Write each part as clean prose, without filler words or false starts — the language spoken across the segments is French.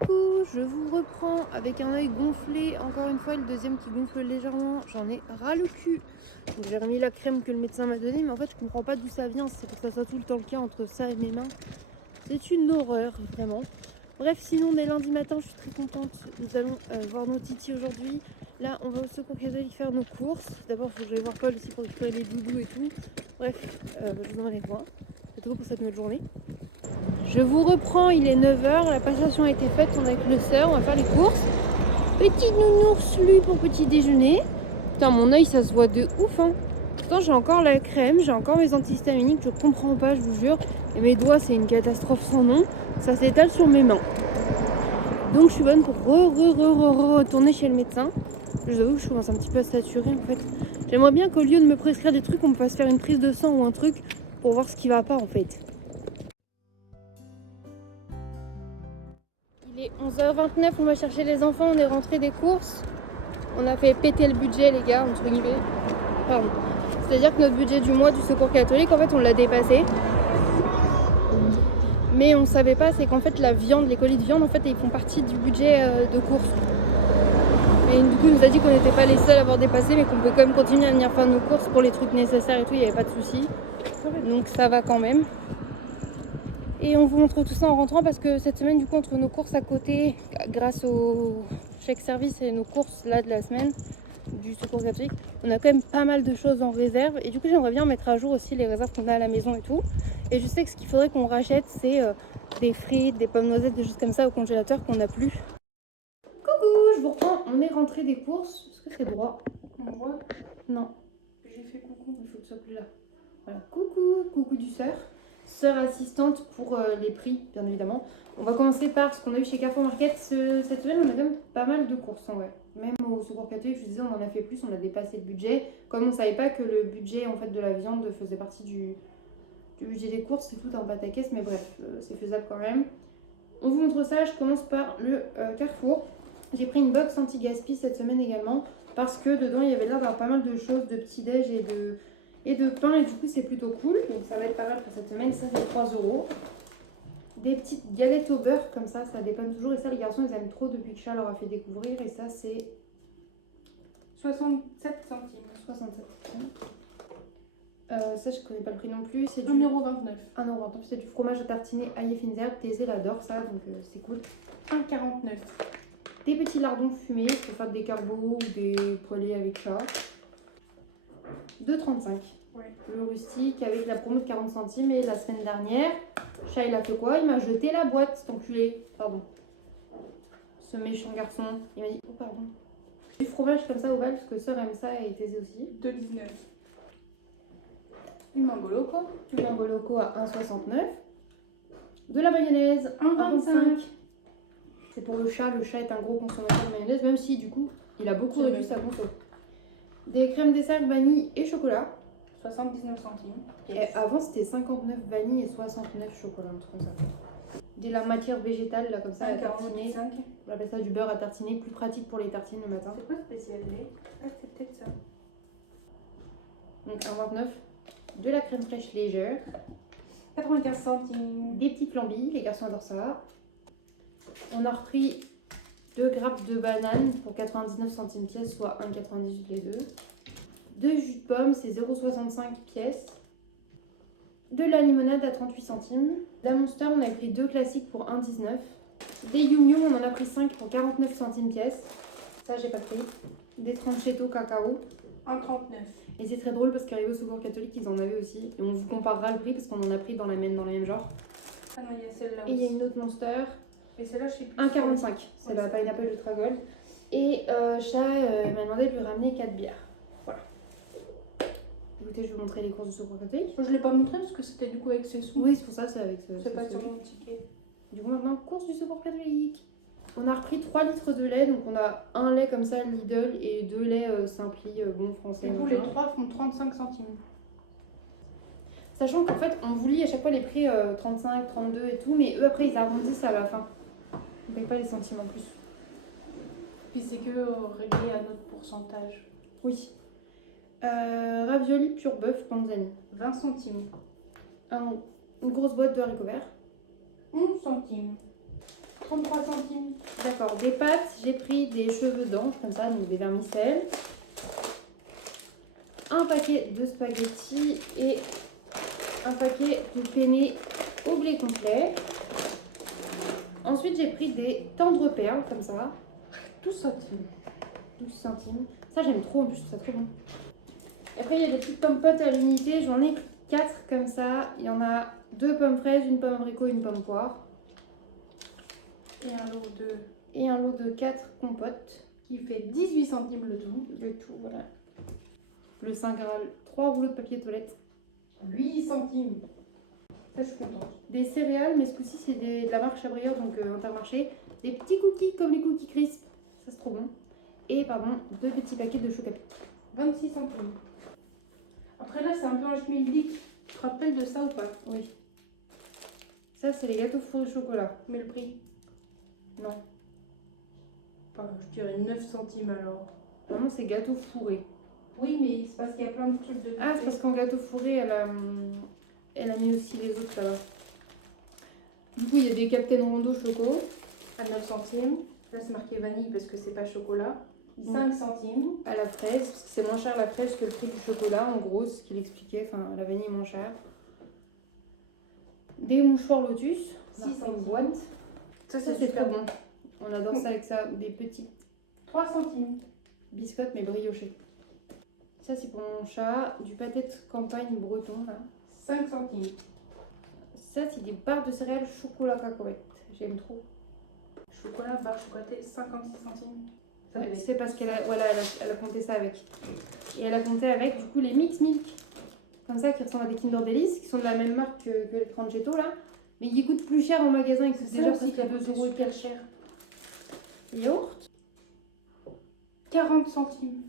Coucou, je vous reprends avec un œil gonflé, encore une fois le deuxième qui gonfle légèrement, j'en ai ras le cul. Donc j'ai remis la crème que le médecin m'a donnée, mais en fait je comprends pas d'où ça vient, c'est pour que ça soit tout le temps le cas entre ça et mes mains. C'est une horreur, vraiment. Bref, sinon dès lundi matin je suis très contente, nous allons voir nos titis aujourd'hui. Là on va au secours catholique faire nos courses, d'abord il faut que j'aille voir Paul aussi pour récupérer les doudous et tout. Bref, je vous emmène avec moi, c'est tout pour cette nouvelle journée. Je vous reprends, il est 9h, la passation a été faite, on est avec le sœur, on va faire les courses. Petit nounours lu pour petit déjeuner. Putain, mon œil ça se voit de ouf hein. Pourtant j'ai encore la crème, j'ai encore mes antihistaminiques, je comprends pas, je vous jure. Et mes doigts c'est une catastrophe sans nom, ça s'étale sur mes mains. Donc je suis bonne pour retourner chez le médecin. Je vous avoue que je commence un petit peu à saturer en fait. J'aimerais bien qu'au lieu de me prescrire des trucs, on me fasse faire une prise de sang ou un truc pour voir ce qui va pas en fait. Il est 11h29, on va chercher les enfants, on est rentré des courses. On a fait péter le budget les gars, entre guillemets. Pardon. C'est-à-dire que notre budget du mois du secours catholique, en fait on l'a dépassé. Mais on savait pas, c'est qu'en fait la viande, les colis de viande, en fait ils font partie du budget de courses. Et du coup il nous a dit qu'on n'était pas les seuls à avoir dépassé, mais qu'on pouvait quand même continuer à venir faire nos courses pour les trucs nécessaires et tout, il n'y avait pas de souci. Donc ça va quand même. Et on vous montre tout ça en rentrant parce que cette semaine, du coup, entre nos courses à côté, grâce au chèque service et nos courses là de la semaine du secours catholique, on a quand même pas mal de choses en réserve. Et du coup, j'aimerais bien mettre à jour aussi les réserves qu'on a à la maison et tout. Et je sais que ce qu'il faudrait qu'on rachète, c'est des frites, des pommes noisettes, des choses comme ça au congélateur qu'on n'a plus. Coucou, je vous reprends. On est rentré des courses. Est-ce que c'est droit? On voit? Non. J'ai fait coucou, il faut que ce soit plus là. Voilà. Coucou du sœur assistante pour les prix, bien évidemment. On va commencer par ce qu'on a eu chez Carrefour Market. Cette semaine, on a quand même pas mal de courses en vrai. Même au secours catholique, je vous disais, on en a fait plus, on a dépassé le budget. Comme on savait pas que le budget en fait de la viande faisait partie du budget des courses, c'est tout un pataquès, mais bref, c'est faisable quand même. On vous montre ça, je commence par le Carrefour. J'ai pris une box anti-gaspi cette semaine également, parce que dedans il y avait l'air d'avoir pas mal de choses, de petits-déj et de pain, et du coup c'est plutôt cool, donc ça va être pas mal pour cette semaine. Ça fait 3€. Des petites galettes au beurre comme ça dépanne toujours, et ça les garçons ils aiment trop depuis que Charles leur a fait découvrir, et ça c'est 67 centimes. 67 centimes. Ça je connais pas le prix non plus, c'est du 1,29€. 1,29€, c'est du fromage à tartiner ail et fines herbes. Thésée elle adore ça, donc c'est cool. 1,49€. Des petits lardons fumés pour faire des carbos ou des poêlés avec ça. 2,35€. Ouais. Le rustique avec la promo de 40 centimes. Et la semaine dernière, Chat il a fait quoi? Il m'a jeté la boîte, cet enculé. Pardon. Ce méchant garçon. Il m'a dit, oh pardon. Du fromage comme ça ovale, parce que sœur aime ça et Thésée aussi. 2,19€. Du mango loco. Du mango loco à 1,69€. De la mayonnaise, 1,25€. C'est pour le chat est un gros consommateur de mayonnaise, même si du coup il a beaucoup réduit sa conso. Des crèmes dessert vanille et chocolat. 79 centimes. Et avant c'était 59 vanille et 69 chocolat, un truc comme ça. De la matière végétale là comme ça à tartiner. On appelle ça du beurre à tartiner, plus pratique pour les tartines le matin. C'est quoi spécialité? Ah, c'est peut-être ça. Donc 1,29€. De la crème fraîche légère. 95 centimes. Des petits flambis, les garçons adorent ça. On a repris 2 grappes de bananes pour 99 centimes pièce, soit 1,98€ les deux. 2 jus de pomme, c'est 0,65€ pièce. De la limonade à 38 centimes. La Monster, on a pris 2 classiques pour 1,19€. Des Yum Yum, on en a pris 5 pour 49 centimes pièce. Ça, j'ai pas pris. Des Tranchetto cacao. 1,39€. Et c'est très drôle parce qu'arrivé au secours catholique, ils en avaient aussi. Et on vous comparera le prix parce qu'on en a pris dans la même genre. Ah non, il y a celle-là aussi. Et il y a une autre Monster. Et celle-là, je sais plus. 1,45€. C'est la Pineapple Ultra Gold. Et Chat m'a demandé de lui ramener 4 bières. Voilà. Écoutez, je vais vous montrer les courses du secours catholique. Je l'ai pas montré parce que c'était du coup avec ses sous. Oui, c'est pour ça, c'est avec C'est pas sur mon ticket. Du coup, maintenant, course du secours catholique. On a repris 3 litres de lait. Donc, on a un lait comme ça, Lidl, et 2 laits Simpli, bon français. Du coup, les 3 font 35 centimes. Sachant qu'en fait, on vous lit à chaque fois les prix 35, 32 et tout, mais eux, après, ils arrondissent à la fin. On ne paye pas les centimes en plus. Puis c'est que réglé à notre pourcentage. Oui. Ravioli pur bœuf panzani. 20 centimes. Une grosse boîte de haricots verts. 11 centimes. 33 centimes. D'accord, des pâtes, j'ai pris des cheveux d'ange, comme ça, donc des vermicelles. Un paquet de spaghettis et un paquet de penne au blé complet. Ensuite, j'ai pris des tendres perles, comme ça. 12 centimes. 12 centimes. Ça, j'aime trop, en plus, je trouve ça trop bon. Après, il y a des petites pommes potes à l'unité. J'en ai 4 comme ça. Il y en a 2 pommes fraises, une pomme abricot, une pomme poire. Et un lot de 4 compotes. Qui fait 18 centimes le tout. Le tout, voilà. Le Saint Graal, 3 rouleaux de papier toilette. 8 centimes. Ça, je suis contente. Des céréales, mais ce coup-ci, c'est de la marque Chabrior, donc Intermarché. Des petits cookies comme les cookies crisp. Ça, c'est trop bon. Et, pardon, 2 petits paquets de chocolat. 26 centimes. Après là, c'est un peu un schmilblick. Tu te rappelles de ça ou pas? Oui. Ça, c'est les gâteaux fourrés au chocolat. Mais le prix? Non. Enfin, je dirais 9 centimes alors. Vraiment, c'est gâteau fourré. Oui, mais c'est parce qu'il y a plein de trucs de... Ah, c'est parce qu'en gâteau fourré, elle a mis aussi les autres là-bas. Du coup, il y a des Captain Rondo choco. À 9 centimes. Là, c'est marqué vanille parce que c'est pas chocolat. 5 centimes. À la fraise, parce que c'est moins cher la fraise que le prix du chocolat, en gros, c'est ce qu'il expliquait. Enfin, la vanille est moins chère. Des mouchoirs Lotus. 6 une centimes. boîte. Ça, Ça, c'est trop bon. On adore ça avec ça. Ou des petites 3 centimes. biscottes, mais briochées. Ça, c'est pour mon chat. Du pâté de campagne breton, là. 5 centimes. Ça, c'est des barres de céréales chocolat cacahuète. J'aime trop. Chocolat, barre chocolatée, 56 centimes. Ça Ouais, devait c'est être- parce elle a compté ça avec. Et elle a compté avec, du coup, les Mix Milk. Comme ça, qui ressemblent à des Kinder Delice, qui sont de la même marque que les Franghetto, là. Mais qui coûtent plus cher en magasin. Ils coûtent C'est déjà ça aussi presque qui a à 2 coûté euros et super quelques. cher. Les yaourts. 40 centimes.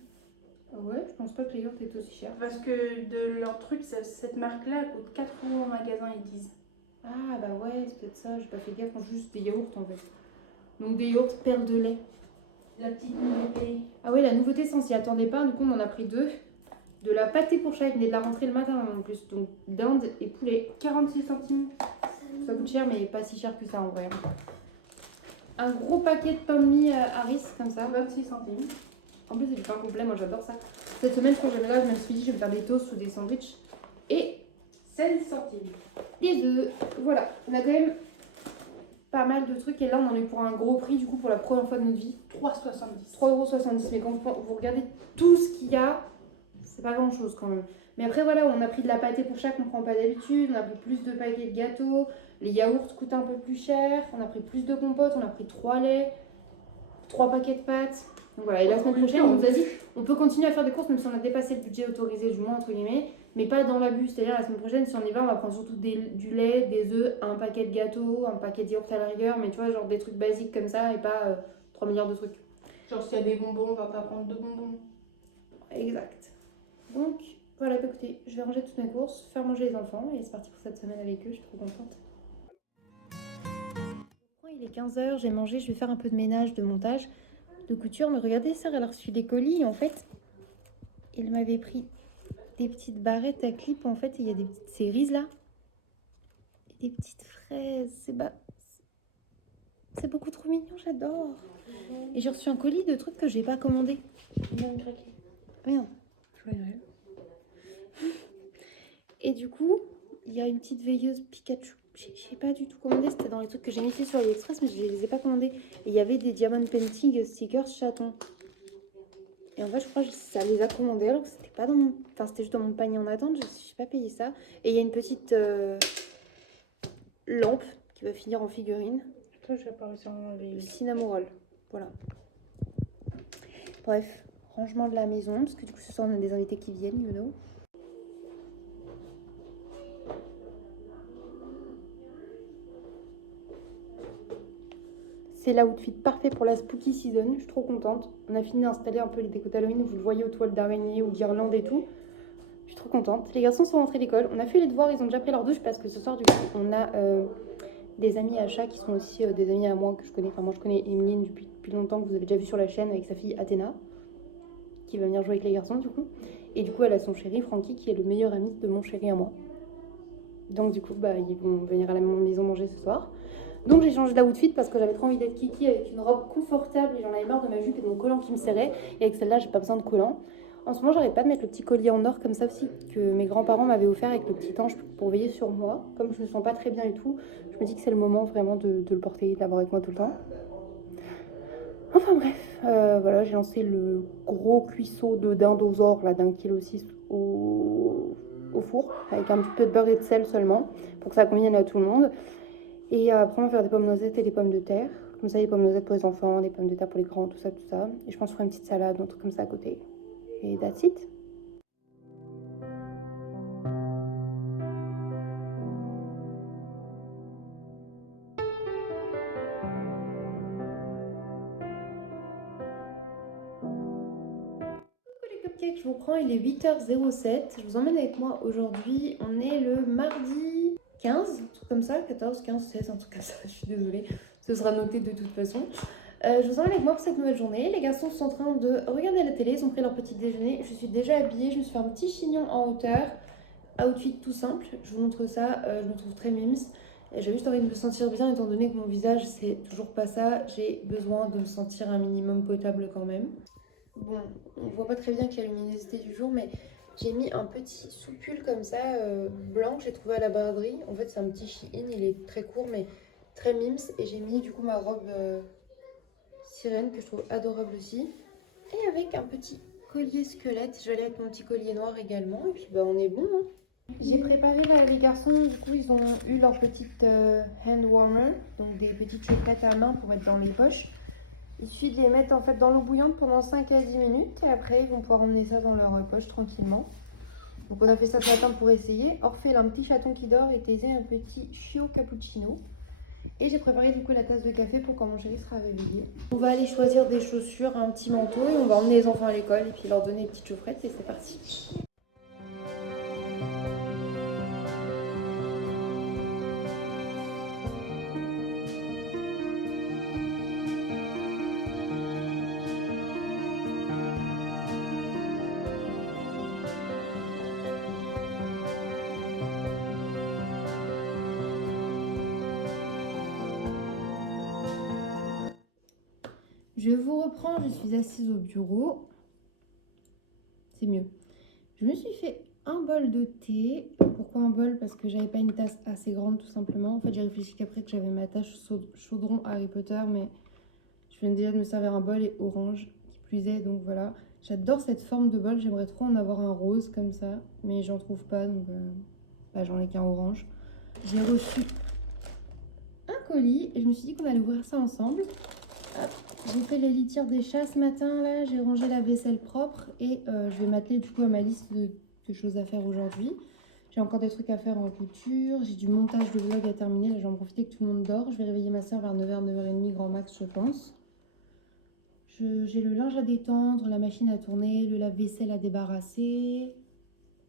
Ouais, je pense pas que les yaourts étaient aussi chers. Parce que de leur truc, cette marque-là coûte 4 euros en magasin, ils disent. Ah, bah ouais, c'est peut-être ça. J'ai pas fait gaffe. Juste des yaourts, en fait. Donc, des yaourts perles de lait. La petite nouveauté. Ah oui, la nouveauté, ça, on s'y attendait pas. Du coup, on en a pris 2. De la pâtée pour chat, il venait de la rentrer le matin en plus. Donc, dinde et poulet. 46 centimes. Ça coûte cher, mais pas si cher que ça en vrai. Un gros paquet de pommes mie Harris, comme ça. 26 centimes. En plus, c'est du pain complet, moi j'adore ça. Cette semaine, je crois que je me suis dit, je vais me faire des toasts ou des sandwichs. Et 16 centimes. des œufs. Voilà, on a quand même pas mal de trucs. Et là, on en est pour un gros prix, du coup, pour la première fois de notre vie. 3,70. 3,70 €. Mais quand vous regardez tout ce qu'il y a, c'est pas grand chose quand même. Mais après, voilà, on a pris de la pâtée pour chaque qu'on prend pas d'habitude. On a pris plus de paquets de gâteaux. Les yaourts coûtent un peu plus cher. On a pris plus de compotes. On a pris 3 laits, 3 paquets de pâtes. Donc voilà, et la semaine prochaine, on nous a dit on peut continuer à faire des courses même si on a dépassé le budget autorisé, du moins entre guillemets, mais pas dans l'abus. C'est-à-dire la semaine prochaine, si on y va, on va prendre surtout du lait, des œufs, un paquet de gâteaux, un paquet de yaourt à la rigueur, mais tu vois, genre des trucs basiques comme ça et pas 3 milliards de trucs. Genre, s'il y a des bonbons, on va pas prendre de bonbons. Exact. Donc voilà, bah, écoutez, je vais ranger toutes mes courses, faire manger les enfants et c'est parti pour cette semaine avec eux, je suis trop contente. Il est 15 h, j'ai mangé, je vais faire un peu de ménage, de montage, de couture, mais regardez, ça, elle a reçu des colis et en fait, il m'avait pris des petites barrettes à clip en fait, et il y a des petites cerises là, et des petites fraises, c'est beaucoup trop mignon, j'adore. Et j'ai reçu un colis de trucs que j'ai pas commandé. Je viens de craquer. Rien. Et du coup, il y a une petite veilleuse Pikachu. J'ai pas du tout commandé, c'était dans les trucs que j'ai mis sur AliExpress, mais je les ai pas commandés. Et il y avait des Diamond Painting stickers chatons. Et en fait, je crois que ça les a commandés alors que c'était pas dans mon... Enfin, c'était juste dans mon panier en attente, je n'ai pas payé ça. Et il y a une petite lampe qui va finir en figurine. Toi, je vais pas réussir à enlever. Cinnamoroll, voilà. Bref, rangement de la maison, parce que du coup ce soir on a des invités qui viennent, you know. C'est l'outfit parfait pour la spooky season, je suis trop contente. On a fini d'installer un peu les décos d'Halloween, vous le voyez aux toiles d'araignée, aux guirlandes et tout. Je suis trop contente. Les garçons sont rentrés à l'école, on a fait les devoirs, ils ont déjà pris leur douche parce que ce soir du coup on a des amis à chat qui sont aussi des amis à moi que je connais. Enfin moi je connais Emeline depuis longtemps, que vous avez déjà vu sur la chaîne avec sa fille Athéna, qui va venir jouer avec les garçons du coup. Et du coup elle a son chéri Francky qui est le meilleur ami de mon chéri à moi. Donc du coup bah, ils vont venir à la maison manger ce soir. Donc j'ai changé d'outfit parce que j'avais trop envie d'être kiki avec une robe confortable et j'en avais marre de ma jupe et de mon collant qui me serrait. Et avec celle-là, j'ai pas besoin de collant. En ce moment, j'arrête pas de mettre le petit collier en or comme ça aussi que mes grands-parents m'avaient offert avec le petit ange pour veiller sur moi. Comme je me sens pas très bien et tout, je me dis que c'est le moment vraiment de le porter, de l'avoir avec moi tout le temps. Enfin bref, voilà, j'ai lancé le gros cuisseau de dinde aux ors là d'1,6 kg au four avec un petit peu de beurre et de sel seulement pour que ça convienne à tout le monde. Et après, on va faire des pommes noisettes et des pommes de terre. Comme ça, les pommes noisettes pour les enfants, des pommes de terre pour les grands, tout ça, tout ça. Et je pense que je ferai une petite salade, un truc comme ça à côté. Et that's it. Les cupcakes, je vous prends, il est 8h07. Je vous emmène avec moi aujourd'hui. On est le mardi 15, un truc comme ça, 14, 15, 16, un truc comme ça. Je suis désolée, ce sera noté de toute façon. Je vous emmène avec moi pour cette nouvelle journée. Les garçons sont en train de regarder la télé, ils ont pris leur petit déjeuner. Je suis déjà habillée, je me suis fait un petit chignon en hauteur. Outfit tout simple, je vous montre ça, je me trouve très mims. J'ai juste envie de me sentir bien étant donné que mon visage c'est toujours pas ça. J'ai besoin de me sentir un minimum potable quand même. Bon, on voit pas très bien qu'il y a la luminosité du jour, mais j'ai mis un petit soupule comme ça, blanc, que j'ai trouvé à la braderie. En fait, c'est un petit Shein, il est très court, mais très mims. Et j'ai mis du coup ma robe sirène, que je trouve adorable aussi. Et avec un petit collier squelette. Je vais aller avec mon petit collier noir également. Et puis, bah, on est bon, hein. J'ai préparé là, les garçons, du coup, ils ont eu leur petite hand warmer, donc des petites chaufferettes à main pour mettre dans les poches. Il suffit de les mettre en fait dans l'eau bouillante pendant 5 à 10 minutes et après ils vont pouvoir emmener ça dans leur poche tranquillement. Donc on a fait ça ce matin pour essayer. Orphée, un petit chaton qui dort et Thésée un petit chiot cappuccino. Et j'ai préparé du coup la tasse de café pour quand mon chéri sera réveillé. On va aller choisir des chaussures, un petit manteau et on va emmener les enfants à l'école et puis leur donner une petite chaufferette et c'est parti. Je vous reprends, je suis assise au bureau. C'est mieux. Je me suis fait un bol de thé. Pourquoi un bol? Parce que j'avais pas une tasse assez grande tout simplement. En fait, j'ai réfléchi qu'après que j'avais ma tasse chaudron Harry Potter, mais je viens déjà de me servir un bol et orange qui plus est, donc voilà. J'adore cette forme de bol, j'aimerais trop en avoir un rose comme ça, mais j'en trouve pas, donc bah, j'en ai qu'un orange. J'ai reçu un colis et je me suis dit qu'on allait ouvrir ça ensemble. J'ai fait les litières des chats ce matin, là, j'ai rangé la vaisselle propre et je vais m'atteler du coup à ma liste de choses à faire aujourd'hui. J'ai encore des trucs à faire en couture, j'ai du montage de vlog à terminer, là je vais en profiter que tout le monde dort. Je vais réveiller ma soeur vers 9h, 9h30 grand max je pense. J'ai le linge à détendre, la machine à tourner, le lave-vaisselle à débarrasser.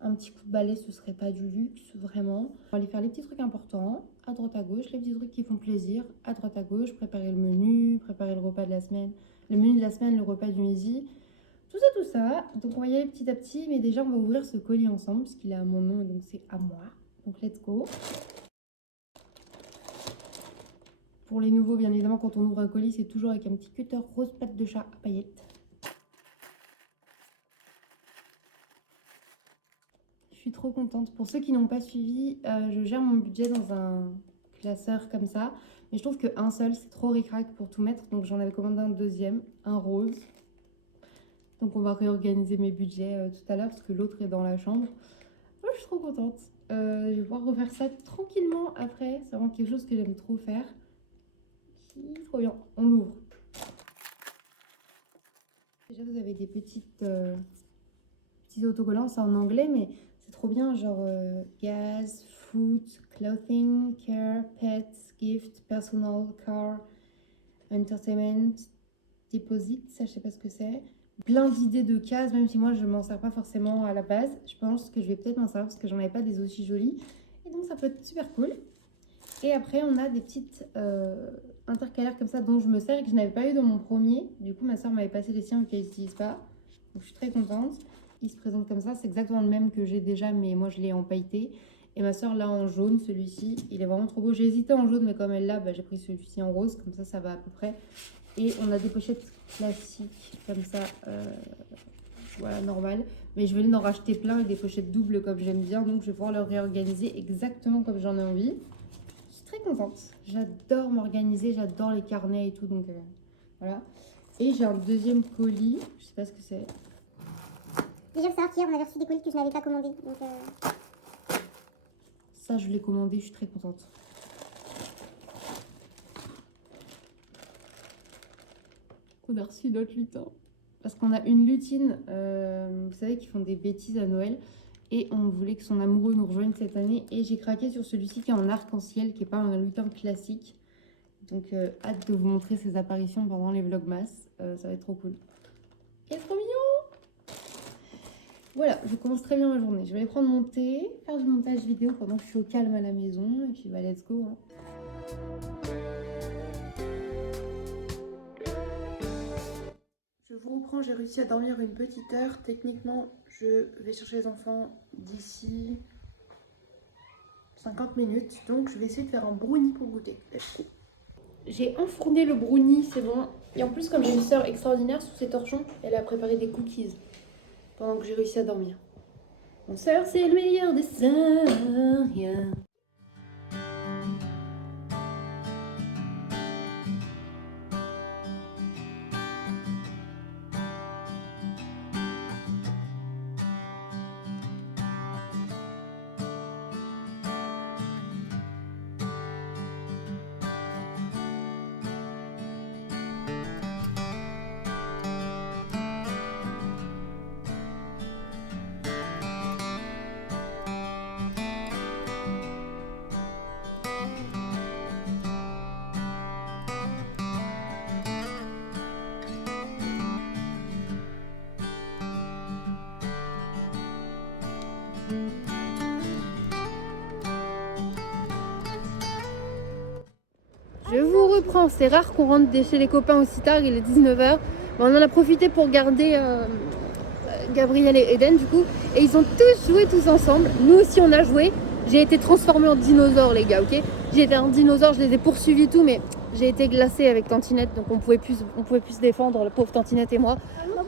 Un petit coup de balai, ce serait pas du luxe, vraiment. On va aller faire les petits trucs importants, à droite à gauche, les petits trucs qui font plaisir, à droite à gauche, préparer le menu, préparer le repas de la semaine, le menu de la semaine, le repas du midi. Tout ça, tout ça. Donc on va y aller petit à petit, mais déjà on va ouvrir ce colis ensemble, parce qu'il est à mon nom, donc c'est à moi. Donc let's go. Pour les nouveaux, bien évidemment, quand on ouvre un colis, c'est toujours avec un petit cutter rose patte de chat à paillettes. Je suis trop contente. Pour ceux qui n'ont pas suivi, je gère mon budget dans un classeur comme ça. Mais je trouve qu'un seul, c'est trop ric-rac pour tout mettre. Donc j'en avais commandé un deuxième, un rose. Donc on va réorganiser mes budgets tout à l'heure parce que l'autre est dans la chambre. Moi, je suis trop contente. Je vais pouvoir refaire ça tranquillement après. C'est vraiment quelque chose que j'aime trop faire. Trop bien. On l'ouvre. Déjà, vous avez des petits autocollants. C'est en anglais, mais c'est trop bien. Genre gas, food, clothing, care, pets, gift, personal, car, entertainment, deposit. Ça, je sais pas ce que c'est. Plein d'idées de cases, même si moi je m'en sers pas forcément à la base. Je pense que je vais peut-être m'en servir parce que j'en avais pas des aussi jolies. Et donc ça peut être super cool. Et après on a des petites intercalaires comme ça dont je me sers et que je n'avais pas eu dans mon premier. Du coup ma soeur m'avait passé les siens vu qu'elle n'utilise pas. Donc je suis très contente. Il se présente comme ça, c'est exactement le même que j'ai déjà mais moi je l'ai empailleté. Et ma soeur l'a en jaune, celui-ci. Il est vraiment trop beau. J'ai hésité en jaune, mais comme elle l'a, j'ai pris celui-ci en rose. Comme ça va à peu près. Et on a des pochettes classiques, comme ça. Voilà, normal. Mais je venais d'en racheter plein avec des pochettes doubles comme j'aime bien. Donc je vais pouvoir le réorganiser exactement comme j'en ai envie. Je suis très contente. J'adore m'organiser. J'adore les carnets et tout. Donc voilà. Et j'ai un deuxième colis. Je sais pas ce que c'est. Déjà, faut savoir qu'hier, on avait reçu des colis que je n'avais pas commandés. Donc, Ça, je l'ai commandé. Je suis très contente. On a reçu d'autres lutins. Parce qu'on a une lutine, vous savez, qui font des bêtises à Noël. Et on voulait que son amoureux nous rejoigne cette année. Et j'ai craqué sur celui-ci qui est en arc-en-ciel, qui n'est pas un lutin classique. Donc, hâte de vous montrer ses apparitions pendant les vlogmas. Ça va être trop cool. Il est trop mignon! Voilà, je commence très bien ma journée. Je vais aller prendre mon thé, faire du montage vidéo pendant que je suis au calme à la maison. Et puis, bah, let's go, hein. Je vous reprends, j'ai réussi à dormir une petite heure. Techniquement, je vais chercher les enfants d'ici 50 minutes. Donc, je vais essayer de faire un brownie pour goûter. J'ai enfourné le brownie, c'est bon. Et en plus, comme j'ai une sœur extraordinaire sous ses torchons, elle a préparé des cookies pendant que j'ai réussi à dormir. Mon sœur, c'est le meilleur des sœurs. Yeah. Je vous reprends, c'est rare qu'on rentre chez les copains aussi tard, il est 19h. On en a profité pour garder Gabriel et Eden du coup. Et ils ont tous joué tous ensemble. Nous aussi on a joué. J'ai été transformée en dinosaure les gars, ok. J'ai été un dinosaure, je les ai poursuivis tout, mais j'ai été glacée avec Tantinette. Donc on pouvait plus se défendre, la pauvre Tantinette et moi.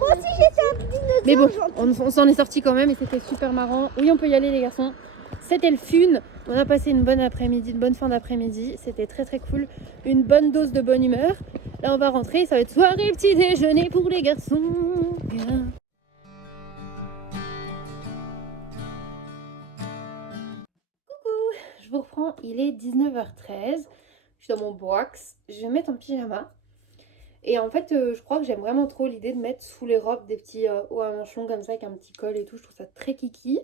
moi aussi, j'étais un dinosaure. Mais bon, on s'en est sorti quand même et c'était super marrant. Oui, on peut y aller les garçons. C'était le fun. On a passé une bonne après-midi, une bonne fin d'après-midi. C'était très très cool. Une bonne dose de bonne humeur. Là, on va rentrer. Ça va être soirée, petit déjeuner pour les garçons. Bien. Coucou, je vous reprends. Il est 19h13. Je suis dans mon box. Je vais mettre en pyjama. Et en fait, je crois que j'aime vraiment trop l'idée de mettre sous les robes des petits hauts à manches longs comme ça avec un petit col et tout. Je trouve ça très kiki.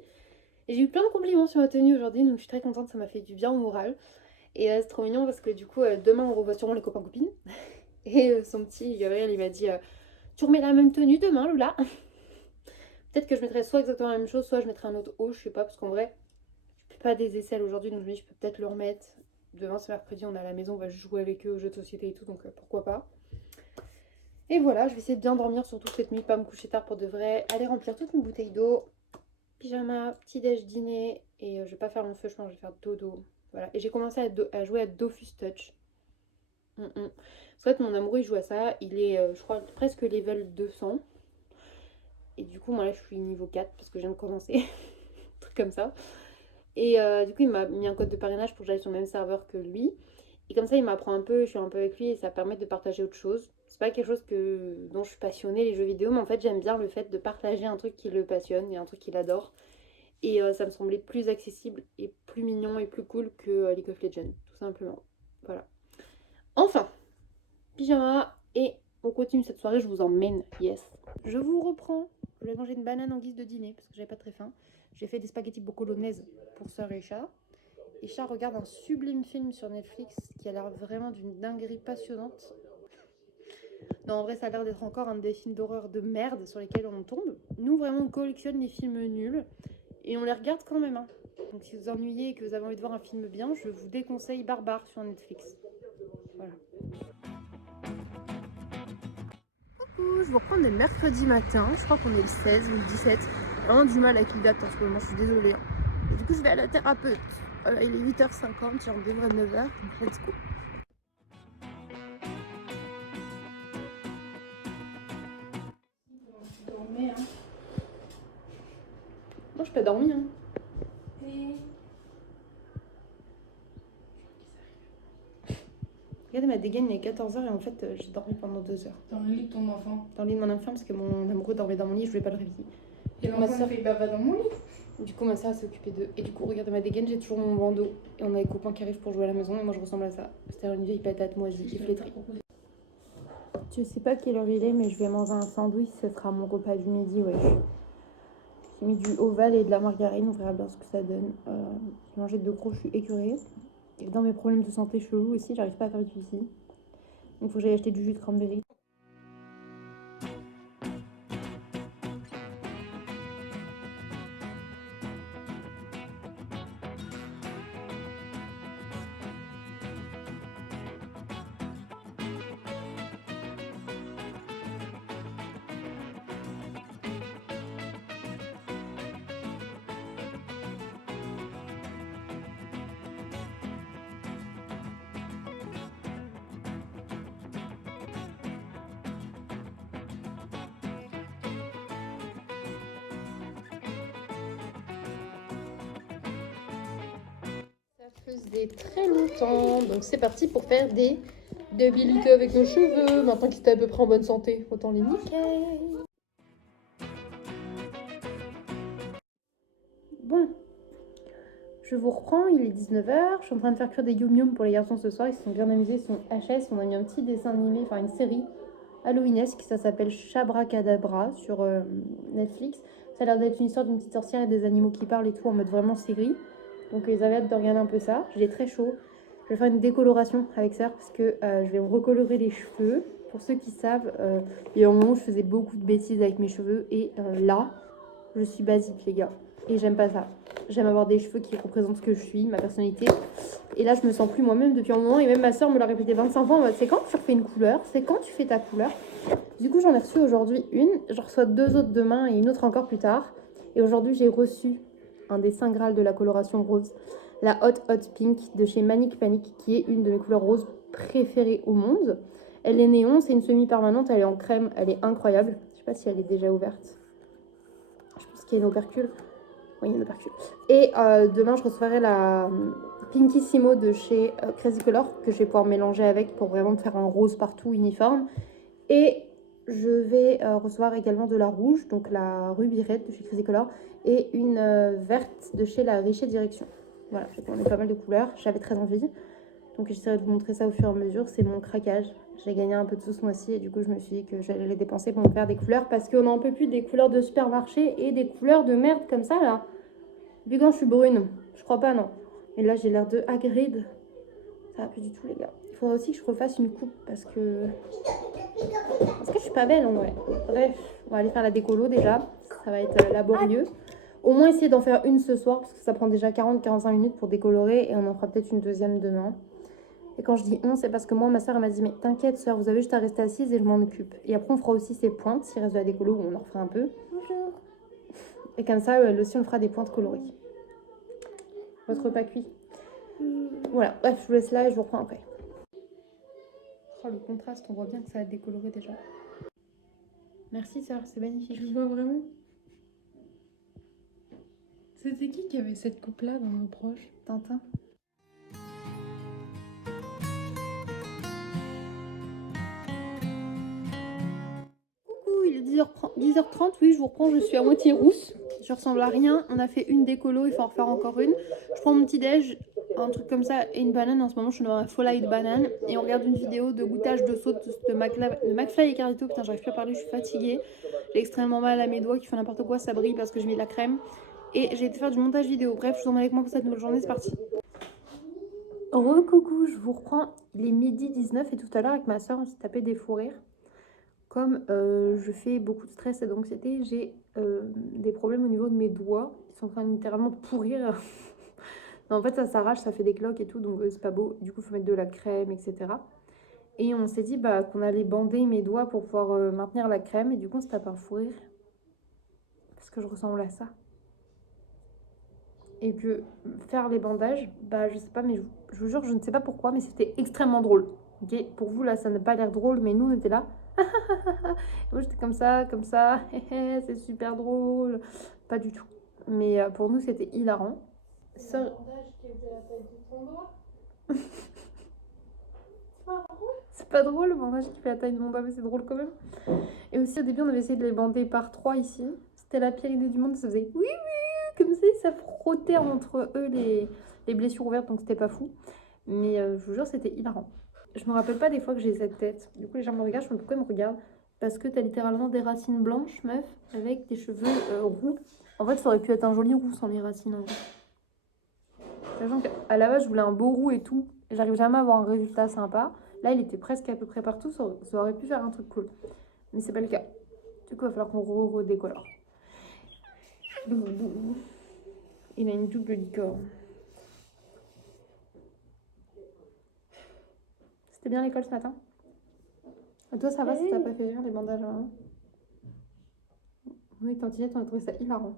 Et j'ai eu plein de compliments sur ma tenue aujourd'hui, donc je suis très contente, ça m'a fait du bien au moral. Et c'est trop mignon parce que du coup, demain on revoit sûrement les copains-copines. Et son petit Gabriel, il m'a dit tu remets la même tenue demain, Lola. Peut-être que je mettrai soit exactement la même chose, soit je mettrai un autre haut, je sais pas, parce qu'en vrai, je fais pas des aisselles aujourd'hui, donc je me dis je peux peut-être le remettre. Demain c'est mercredi, on est à la maison, on va juste jouer avec eux aux jeux de société et tout, donc pourquoi pas. Et voilà, je vais essayer de bien dormir, surtout cette nuit, pas me coucher tard pour de vrai. Aller remplir toutes mes bouteilles d'eau. Pyjama, petit déj, dîner, et je vais pas faire mon feu, je pense que je vais faire dodo. Voilà, et j'ai commencé à jouer à Dofus Touch. En fait, mon amoureux il joue à ça, il est, je crois, presque level 200. Et du coup, moi là, je suis niveau 4 parce que je viens de commencer. Un truc comme ça. Et du coup, il m'a mis un code de parrainage pour que j'aille sur le même serveur que lui. Et comme ça, il m'apprend un peu, je suis un peu avec lui et ça permet de partager autre chose. C'est pas quelque chose dont je suis passionnée, les jeux vidéo, mais en fait, j'aime bien le fait de partager un truc qui le passionne et un truc qu'il adore. Et ça me semblait plus accessible et plus mignon et plus cool que League of Legends, tout simplement. Voilà. Enfin, pyjama et on continue cette soirée, je vous emmène, yes. Je vous reprends. Je vais manger une banane en guise de dîner parce que j'avais pas très faim. J'ai fait des spaghettis boccolonaises pour sœur et chat. Et chat regarde un sublime film sur Netflix qui a l'air vraiment d'une dinguerie passionnante. Non, en vrai, ça a l'air d'être encore un des films d'horreur de merde sur lesquels on tombe. Nous, vraiment, on collectionne les films nuls et on les regarde quand même. Hein. Donc, si vous ennuyez et que vous avez envie de voir un film bien, je vous déconseille Barbare sur Netflix. Voilà. Coucou, je vous reprends le mercredi matin. Je crois qu'on est le 16 ou le 17. J'ai vraiment du mal avec les dates en ce moment, je suis désolée. Du coup, je vais à la thérapeute. Voilà, il est 8h50, j'ai rendez-vous à 9h. Let's go. Tu dormais, hein. Moi, je peux dormir. Hein. Regardez ma dégaine, il est 14h et en fait, j'ai dormi pendant 2 heures. Dans le lit de ton enfant. Dans le lit de mon enfant parce que mon amoureux dormait dans mon lit, je voulais pas le réveiller. Et Ma l'enfant soeur- fait baba dans mon lit. Du coup, ma soeur s'est occupée d'eux. Et du coup, regardez ma dégaine, j'ai toujours mon bandeau. Et on a les copains qui arrivent pour jouer à la maison et moi je ressemble à ça. C'est-à-dire une vieille patate moisie et flétrie. Je sais pas quelle heure il est, mais je vais manger un sandwich, ce sera mon repas du midi, ouais. J'ai mis du ovale et de la margarine, on verra bien ce que ça donne. J'ai mangé de gros, je suis écœurée. Et dans mes problèmes de santé chelou aussi, j'arrive pas à faire du pipi. Donc faut que j'aille acheter du jus de cranberry. Ça faisait très longtemps, donc c'est parti pour faire des débilités avec nos cheveux. Maintenant qu'ils étaient à peu près en bonne santé, autant les niquer. Bon, je vous reprends, il est 19h, je suis en train de faire cuire des yum yum pour les garçons ce soir, ils se sont bien amusés, ils sont HS, on a mis un petit dessin animé, enfin une série halloweenesque, ça s'appelle Chabracadabra sur Netflix. Ça a l'air d'être une histoire d'une petite sorcière et des animaux qui parlent et tout en mode vraiment série. Donc ils avaient hâte de regarder un peu ça. J'ai très chaud. Je vais faire une décoloration avec ça parce que je vais me recolorer les cheveux. Pour ceux qui savent, il y a un moment où je faisais beaucoup de bêtises avec mes cheveux et là, je suis basique les gars. Et j'aime pas ça. J'aime avoir des cheveux qui représentent ce que je suis, ma personnalité. Et là, je me sens plus moi-même depuis un moment. Et même ma soeur me l'a répété 25 fois en mode c'est quand tu refais une couleur? C'est quand tu fais ta couleur? Du coup, j'en ai reçu aujourd'hui une. J'en reçois 2 autres demain et une autre encore plus tard. Et aujourd'hui, j'ai reçu un des saints grâles de la coloration rose, la Hot Hot Pink de chez Manic Panic, qui est une de mes couleurs roses préférées au monde. Elle est néon, c'est une semi-permanente, elle est en crème, elle est incroyable. Je sais pas si elle est déjà ouverte. Je pense qu'il y a une opercule. Oui, il y a une opercule. Et demain, je recevrai la Pinkissimo de chez Crazy Color, que je vais pouvoir mélanger avec pour vraiment faire un rose partout uniforme. Et je vais recevoir également de la rouge, donc la Ruby Red de chez Crazy Color, et une verte de chez la Richer Direction. Voilà, j'ai commandé pas mal de couleurs, j'avais très envie. Donc j'essaierai de vous montrer ça au fur et à mesure, c'est mon craquage. J'ai gagné un peu de sous ce mois-ci et du coup je me suis dit que j'allais les dépenser pour me faire des couleurs parce qu'on n'en peut plus des couleurs de supermarché et des couleurs de merde comme ça là. Depuis quand je suis brune? Je crois pas, non. Et là j'ai l'air de Hagrid. Ça va plus du tout les gars. Il faudra aussi que je refasse une coupe parce que je suis pas belle en vrai. Bref, on va aller faire la décolo déjà. Ça va être laborieux. Au moins essayer d'en faire une ce soir parce que ça prend déjà 40-45 minutes pour décolorer et on en fera peut-être une deuxième demain. Et quand je dis on, c'est parce que moi, ma soeur, elle m'a dit mais t'inquiète soeur, vous avez juste à rester assise et je m'en occupe. Et après on fera aussi ses pointes, s'il reste de la décolo, on en refera un peu. Bonjour. Et comme ça, elle aussi, on fera des pointes colorées. Votre repas cuit. Voilà, bref, je vous laisse là et je vous reprends après. Oh, le contraste, on voit bien que ça a décoloré déjà. Merci sœur, c'est magnifique. Je vois vraiment. C'était qui avait cette coupe-là dans nos proches? Tintin. Coucou, il est 10h30, oui, je vous reprends, je suis à moitié rousse. Je ressemble à rien. On a fait une décolo, il faut en refaire encore une. Je prends mon petit déj, un truc comme ça et une banane. En ce moment, je suis dans un follow de banane. Et on regarde une vidéo de goûtage de saute de McFly et Carlito. Putain, j'arrive plus à parler, je suis fatiguée. J'ai extrêmement mal à mes doigts qui font n'importe quoi, ça brille parce que je mets de la crème. Et j'ai été faire du montage vidéo. Bref, je vous emmène avec moi pour cette nouvelle journée, c'est parti. Coucou, je vous reprends. Il est midi 19 et tout à l'heure avec ma soeur, on s'est tapé des fous rires. Comme je fais beaucoup de stress et d'anxiété, j'ai des problèmes au niveau de mes doigts. Ils sont en train de littéralement de pourrir. Non, en fait, ça s'arrache, ça fait des cloques et tout, donc c'est pas beau. Du coup, il faut mettre de la crème, etc. Et on s'est dit qu'on allait bander mes doigts pour pouvoir maintenir la crème. Et du coup, on se tape un fou rire. Parce que je ressemble à ça. et que faire les bandages, bah je sais pas, mais je vous jure, je ne sais pas pourquoi, mais c'était extrêmement drôle. Ok, pour vous là, ça n'a pas l'air drôle, mais nous on était là. Moi j'étais comme ça, c'est super drôle. Pas du tout. Mais pour nous c'était hilarant. Ça... Le bandage qui faisait la taille de ton doigt. C'est pas drôle le bandage qui fait la taille de mon doigt, mais c'est drôle quand même. Et aussi au début on avait essayé de les bander par 3 ici. C'était la pire idée du monde, ça faisait oui oui comme ça frottait entre eux les blessures ouvertes, donc c'était pas fou. Mais je vous jure c'était hilarant. Je me rappelle pas des fois que j'ai cette tête. Du coup les gens me regardent, je me dis pourquoi ils me regardent. Parce que t'as littéralement des racines blanches, meuf, avec des cheveux roux. En fait ça aurait pu être un joli roux sans les racines en vrai. Sachant qu'à la base je voulais un beau roux et tout. Et j'arrive jamais à avoir un résultat sympa. Là, il était presque à peu près partout, ça aurait pu faire un truc cool. Mais c'est pas le cas. Du coup, il va falloir qu'on redécolore. Il a une double licorne. C'était bien l'école ce matin? Et toi, ça va si t'as pas fait rire les bandages hein? Oui, Tantinette, on a trouvé ça hilarant.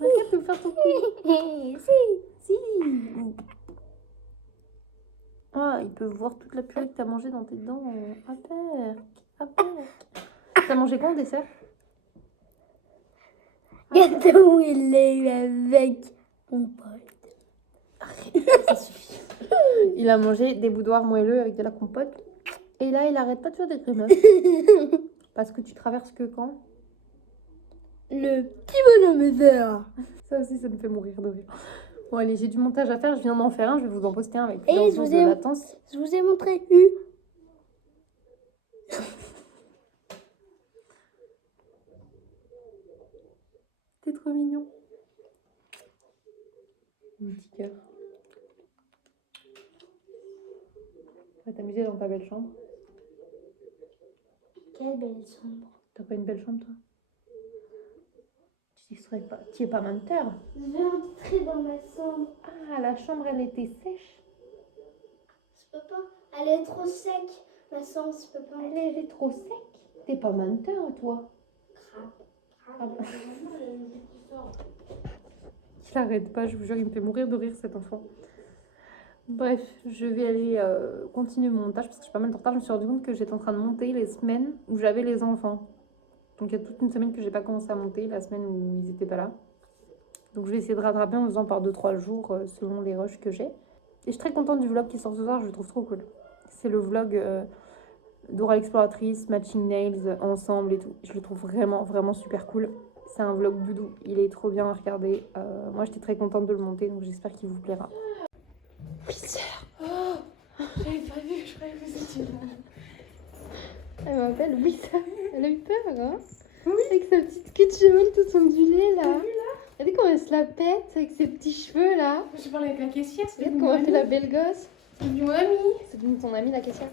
Arrête de faire ton coup. Si. Ah, ils peuvent voir toute la purée que t'as mangée dans tes dents. T'as mangé quoi en dessert? Gâteau au lait avec mon pote. Arrête, ça suffit. Il a mangé des boudoirs moelleux avec de la compote. Et là, il arrête pas de faire des crémeuses. Parce que tu traverses que quand? Le petit bonhomme vert. Ça aussi, ça me fait mourir de rire. Bon, allez, j'ai du montage à faire. Je viens d'en faire un. Je vais vous en poster un avec Et plusieurs jours de latence. Je vous ai montré T'es trop mignon. Mon petit cœur. Tu vas t'amuser dans ta belle chambre. Quelle belle chambre. T'as pas une belle chambre, toi? Tu es pas menteur. Je vais entrer dans ma chambre. Ah, la chambre, elle était sèche. Je peux pas. Elle est trop sec. Ma chambre, je peux pas. Elle est trop sec. T'es pas menteur, toi. Il arrête pas, je vous jure, il me fait mourir de rire cet enfant. Bref, je vais aller continuer mon montage parce que j'ai pas mal de retard. Je me suis rendu compte que j'étais en train de monter les semaines où j'avais les enfants. Donc il y a toute une semaine que j'ai pas commencé à monter, la semaine où ils étaient pas là. Donc je vais essayer de rattraper en faisant par 2-3 jours selon les rushs que j'ai. Et je suis très contente du vlog qui sort ce soir, je le trouve trop cool. C'est le vlog Dora l'exploratrice, Matching Nails, ensemble et tout. Je le trouve vraiment, vraiment super cool. C'est un vlog doudou, il est trop bien à regarder. Moi j'étais très contente de le monter, donc j'espère qu'il vous plaira. Oui, sœur. Oh, j'avais pas vu, je croyais que vous étiez là. Elle m'appelle Wissa. Elle a eu peur, hein? Oui. Avec sa petite queue de cheval tout ondulée, là. T'as vu là? Regardez comment elle se la pète avec ses petits cheveux, là. J'ai parlé avec la caissière, c'est Regarde devenu comment mon elle fait la amie. belle gosse. C'est devenu mon amie. C'est devenu ton amie, la caissière.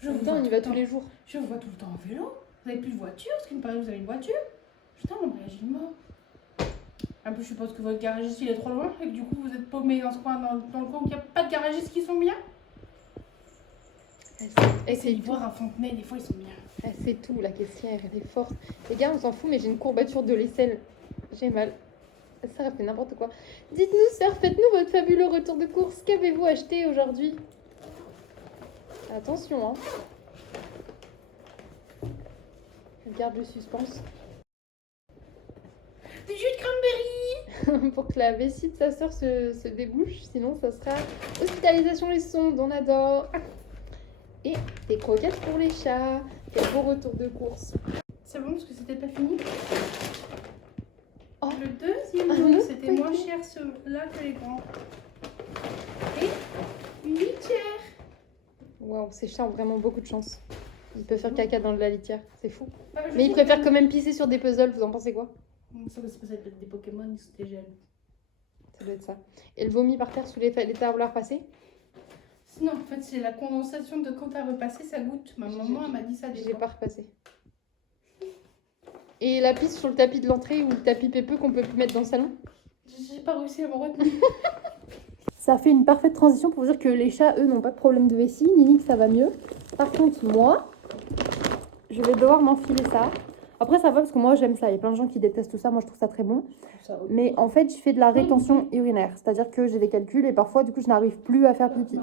Je Putain, on y va tous les jours. Je vous vois tout le temps en vélo. Vous avez plus de voiture, parce qu'il me paraît que vous avez une voiture. Putain, mon réagit mort. En plus, je suppose que votre garagiste il est trop loin et que du coup vous êtes paumé dans ce coin, dans le coin où il n'y a pas de garagistes qui sont bien. Elle sait de tout. voir un Fontenay, des fois ils sont bien. Elle sait tout, la caissière, elle est forte. Les gars, on s'en fout, mais j'ai une courbature de l'aisselle. J'ai mal. Ça fait n'importe quoi. Dites-nous, sœur, faites-nous votre fabuleux retour de course. Qu'avez-vous acheté aujourd'hui? Attention, hein. Je garde le suspense. Des jus de cranberry. Pour que la vessie de sa sœur se débouche. Sinon, ça sera hospitalisation les sondes, on adore. Et des croquettes pour les chats. Quel beau retour de course. C'est bon parce que c'était pas fini. Oh. Le deuxième Ah, jaune, le c'était moins cher ceux-là que les grands. Et une litière. Waouh, ces chats ont vraiment beaucoup de chance. Ils peuvent faire caca dans la litière, c'est fou. Bah, je Mais ils sais préfèrent que- quand même pisser sur des puzzles, vous en pensez quoi? Ça, c'est parce que des Pokémon, ils étaient jeunes. Ça doit être ça. Et le vomi par terre sous les tables à repasser? Non, en fait, c'est la condensation de quand t'as repassé, ça goûte. Ma maman, elle m'a dit ça des J'ai fois. pas repassé. Et la pisse sur le tapis de l'entrée ou le tapis pépeux qu'on peut plus mettre dans le salon? J'ai pas réussi à me retenir. Ça fait une parfaite transition pour vous dire que les chats, eux, n'ont pas de problème de vessie. Nini, ça va mieux. Par contre, moi, je vais devoir m'enfiler ça. Après, ça va parce que moi, j'aime ça. Il y a plein de gens qui détestent tout ça. Moi, je trouve ça très bon. Mais en fait, je fais de la rétention urinaire. C'est-à-dire que j'ai des calculs et parfois, du coup, je n'arrive plus à faire pipi.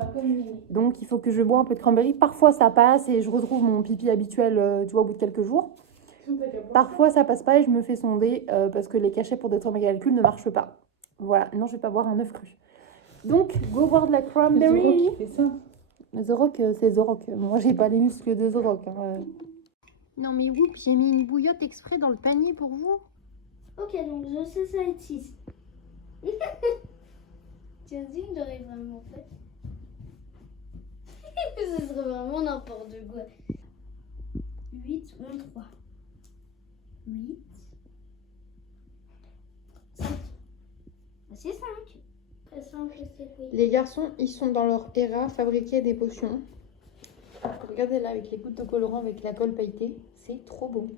Donc, il faut que je bois un peu de cranberry. Parfois, ça passe et je retrouve mon pipi habituel, tu vois, au bout de quelques jours. Parfois, ça passe pas et je me fais sonder parce que les cachets pour détruire mes calculs ne marchent pas. Voilà. Non, je vais pas boire un œuf cru. Donc, go boire de la cranberry. The Rock, c'est The Rock. Moi, j'ai pas les muscles de The Rock. Hein. Non, mais whoop, j'ai mis une bouillotte exprès dans le panier pour vous. Ok, donc je sais ça être 6. Tu as dit que j'aurais vraiment fait. Ce serait vraiment n'importe quoi. 8 moins 3. 8. 5. C'est 5. C'est 5, c'est oui. Les garçons, ils sont dans leur era fabriquer des potions. Regardez là, avec les gouttes de colorant, avec la colle pailletée. C'est trop beau.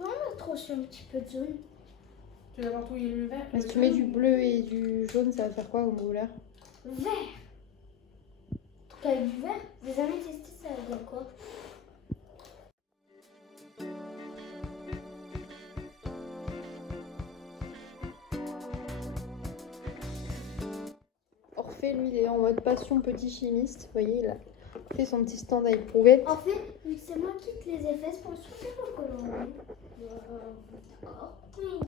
On a trop sur un petit peu de jaune. Tu vas voir tout le vert. Si tu mets du bleu et du jaune, ça va faire quoi comme couleur? Vert. En tout cas, avec du vert. J'ai jamais testé ça avec quoi. Orphée, lui, il est en mode passion petit chimiste. Vous voyez, il a fait son petit stand à éprouvettes. En fait, vu que c'est moi qui te les ai fait, c'est pour ça que c'est pas coloré. D'accord. Oui.